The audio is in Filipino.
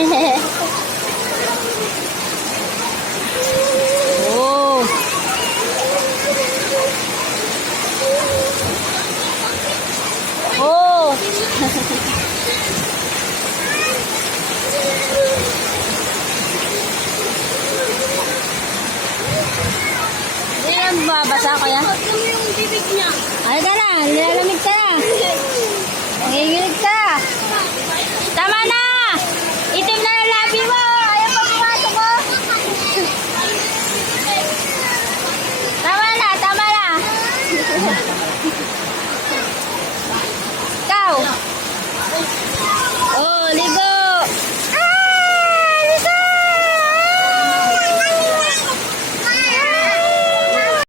Oh. Oh. Hindi yan babasa ko yan. Huwag mo yung bibig niya. Ano ka na? Nilalamig ka na. Nanginginig ka. Tama na!